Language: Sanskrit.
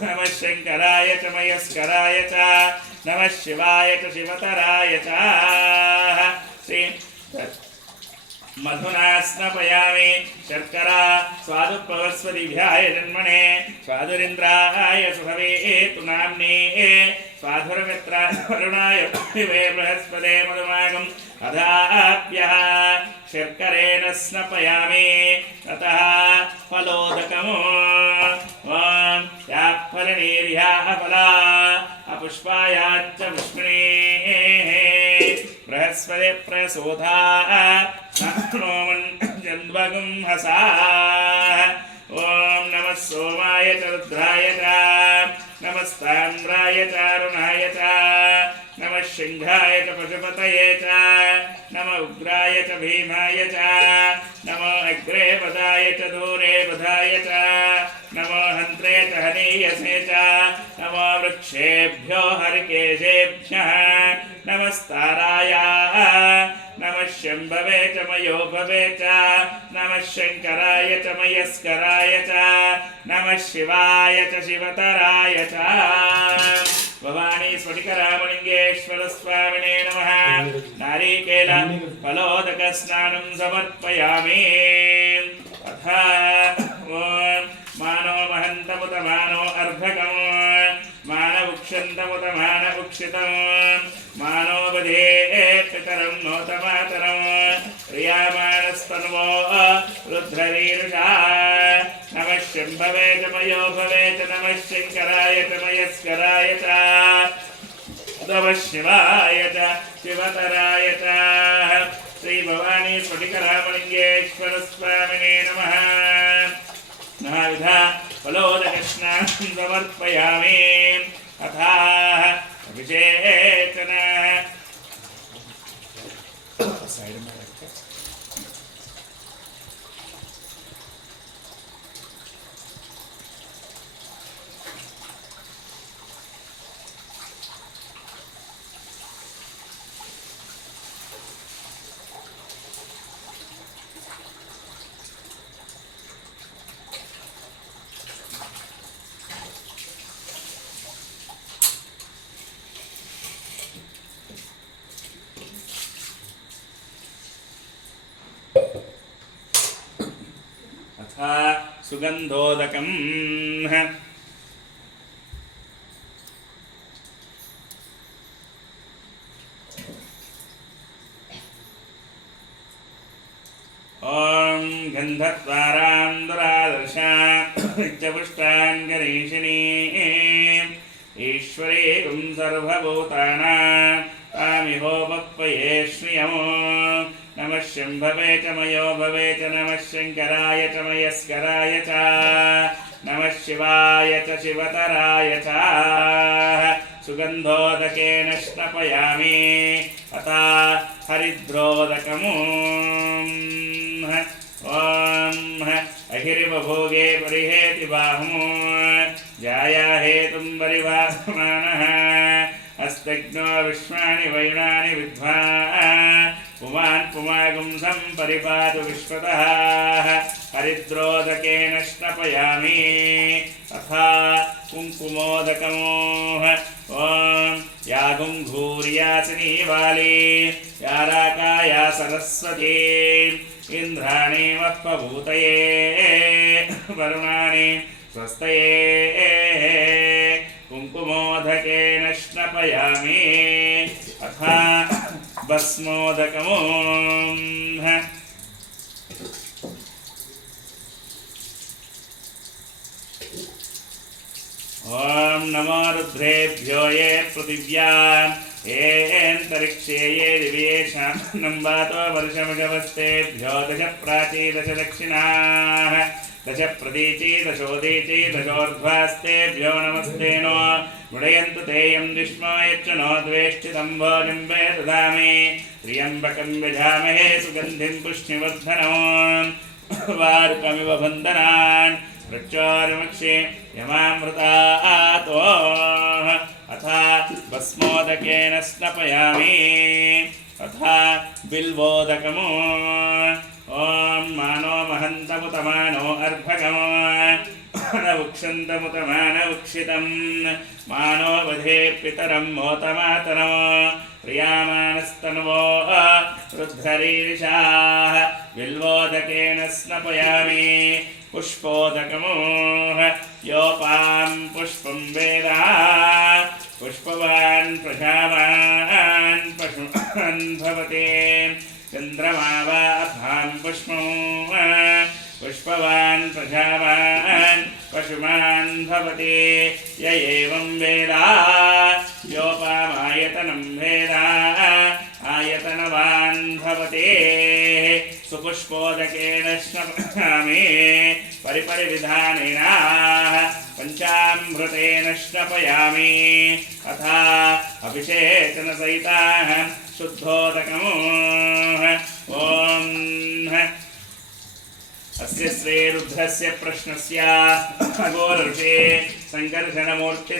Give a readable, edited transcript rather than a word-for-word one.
नमः शंकराय च मयस्कराय च नमः शिवाय च शिवतराय च श्री मधुना स्नपयामि शर्करा स्वादुपवस्वदिभ्याय जन्मने स्वादुरिन्द्राय सुभवे तु नाम्ने स्वाधुरमित्राय वरुणाय विवे बृहस्पते मधुमागम् अधाप्यः शर्करेण स्नपयामि ततः फलोदकम् या फलनीर्या फला अपुष्पायाच्च पुष्पिणीः बृहस्पति प्रसोधा जन्वगुं हसा ओम नमः सोमाय च रुद्राय च नमस्ताम्राय च अरुणाय च नमः सिंहाय च पशुपतये च नमः उग्राय च भीमाय च नमो अग्रे पदाय च दूरे पदाय च नमो हन्त्रे च हनीयसे च नमो वृक्षेभ्यो हरिकेशेभ्यः नमस्ताराय नमः शंभवे च मयोभवे च नमः शंकराय च मयस्कराय च नमः शिवाय च शिवतराय च भवानी स्फटिकरामलिंगेश्वर स्वामिने नमः नारिकेल फलोदक स्नानं समर्पयामि अथा ओम मानो महन्तमुत मानो अर्धकम् मानवुक्षन्तमुत मानवुक्षितं मानो बधे पितरं नोतमातरं प्रियामाणस्तन्वो रुद्ररीरुषा नमः शंभवे च मयोभवे च नमः शंकराय च मयस्कराय च नमः शिवाय च शिवतराय च श्री भवानी स्फटिकरामलिंगेश्वर स्वामिने नमः नाविधा फलोदकस्नानं समर्पयामि अथा अभिषेचन साइड में रखते सुगंधोदकम् ओम गंधद्वारांधरादर्शा नित्यपुष्टांगरीषिणी ईश्वरी सर्वभूतानां तामिहोपक्वये श्रियम् नमः शंभवे च मयोभवे च नमः शंकराय च मयस्कराय च नमः शिवाय च शिवतराय च सुगंधोदकेन स्नपयामि अथा हरिद्रोदकम् ओम अहिरिवभोगे परिहेति बाहुम् जाया हेतुं परिभासमानः अस्त्यग्नो विश्वानि वैणानि विद्वा पुमान् पुमागुंसं परिपातु विश्वतः हरिद्रोदकेन स्नपयामि तथा कुङ्कुमोदकमोह ॐ या गुङ्घूर्यासिनी वाली या राका या सरस्वती इन्द्राणि मत्पभूतये वरुणानि स्वस्तये कुङ्कुमोदकेन स्नपयामि अथा भस्मोदकम् ॐ नमो रुद्रेभ्यो ये पृथिव्यां ये अन्तरिक्षे ये दिव्येषां नम्बातो वर्षमजवस्तेभ्यो दश प्राची दश दक्षिणाः दश प्रदीची दशोदीची दशोर्ध्वास्तेभ्यो नमस्ते नो मुडयन्तु तेयं विष्णो यच्च नो द्वेष्टितं भोजम्बे ददामि त्र्यम्बकं यजामहे सुगन्धिं पुष्टिवर्धनम् वारुकमिव बन्धनान् वृक्षोर्वक्षे यमामृतातो अथा भस्मोदकेन स्नपयामि अथा बिल्वोदकमो ॐ मानो महन्तमुतमानो अर्भकमो नवुक्षन्तमुतमानवुक्षितं मानो वधे पितरं मोतमातरमो प्रियामानस्तनवो रुद्धरीरिषाः बिल्वोदकेन स्नपयामि पुष्पोदकमो योपां पुष्पं वेद पुष्पवान् प्रजावान् पशुवान् भवति चन्द्रमा वा अथां पुष्पं पुष्पवान् प्रजावान् पशुमान् भवति य एवं वेद योपामायतनं वेद आयतनवान् भवति सुपुष्पोदकेन स्नपयामि परिपरिविधानेन पञ्चामृतेन स्नपयामि अथा अभिषेचनसहिताः शुद्धोदकमो ॐ अस्य श्रीरुद्रस्य प्रश्नस्य अघोरऋषे सङ्कर्षणमूर्ति